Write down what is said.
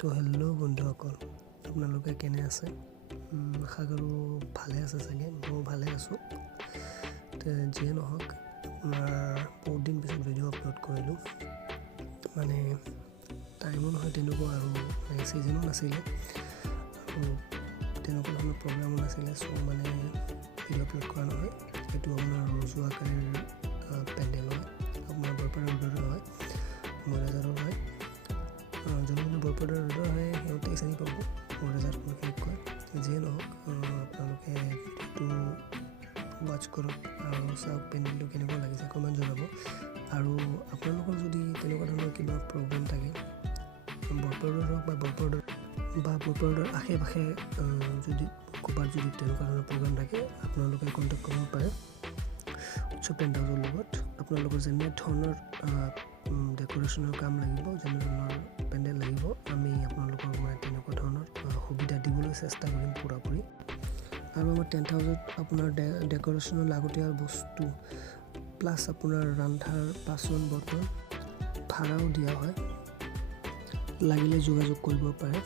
তো হেল্ল' বন্ধুসকল, আপোনালোকে কেনে আছে? আশা কৰোঁ ভালে আছে চাগে। মই ভালে আছোঁ। যিয়ে নহওক, আপোনাৰ বহুত দিন পিছত ভিডিঅ' আপলোড কৰিলোঁ। মানে টাইমো নহয় তেনেকুৱা, আৰু ছিজনো নাছিলে, আৰু তেনেকুৱা ধৰণৰ প্ৰগ্ৰামো নাছিলে। চ' মানে ভিডিঅ' আপলোড কৰা নহয়। এইটো আপোনাৰ যোৱাকালিৰ পেণ্ডেল হয়, আপোনাৰ বৰপেটা ৰোডৰ হয়, মৰাজাৰৰ হয়। যোনখিনি বৰপেটা ৰোডৰ হয় সিহঁতে চিনি পাব, মৰাজাৰ কোনখিনিক কয়। যিয়ে নহওক, আপোনালোকে ভিডিঅ'টো ৱাচ কৰক আৰু চাওক পেণ্ডেলটো কেনেকুৱা লাগিছে, কমেণ্ট জনাব। আৰু আপোনালোকৰ যদি তেনেকুৱা ধৰণৰ কিবা প্ৰগ্ৰেম থাকে, বৰপেটা ৰোড হওক বা বৰপেটা ৰোডৰ আশে পাশে যদি ক'ৰবাত যদি তেনেকুৱা ধৰণৰ প্ৰগ্ৰাম থাকে, আপোনালোকে কণ্টেক্ট কৰিব পাৰে উৎসৱ টেণ্ট হাউচৰ লগত। আপোনালোকৰ যেনে ধৰণৰ ডেক'ৰেশ্যনৰ কাম লাগিব, যেনে ধৰণৰ পেণ্ডেল লাগিব, আমি আপোনালোকক মানে তেনেকুৱা ধৰণৰ সুবিধা দিবলৈ চেষ্টা কৰিম পূৰাপূৰি। আৰু আমাৰ টেণ্ট হাউচত আপোনাৰ ডেক'ৰেশ্যনৰ লাগতীয়াল বস্তু প্লাছ আপোনাৰ ৰন্ধাৰ বাচন বৰ্তন ভাড়াও দিয়া হয়, লাগিলে যোগাযোগ কৰিব পাৰে।